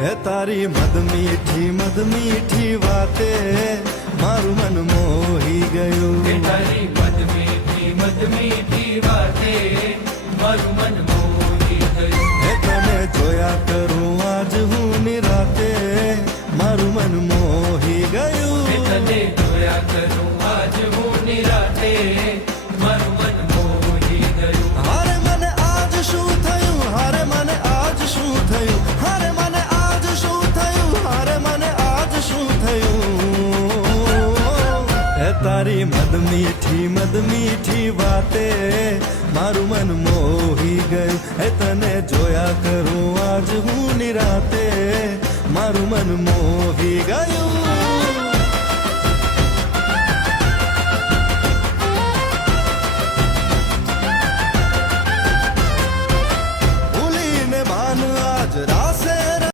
એ તારી મદ મીઠી વાતે મારું મન મોહી ગયું. તારી મદ મીઠી વાતે મારું મન મોહી ગયું. એ તને જોયા કરું આજ હું નિરાતે મારું મન મોહી ગયું. તને જોયા કરું આજ હું નિરાતે મારું મન મોહી ગયું. હારે મને આજ શું થયું, હારે મને આજ શું થયું, હારે મને આજ શું થયું, હારે મને આજ શું થયું. એ તારી મદ મીઠી વાતે મારું મન મોહી ગયું. એ તને જોયા કરું આજ હું નિરાતે મારું મન મોહી ગયું.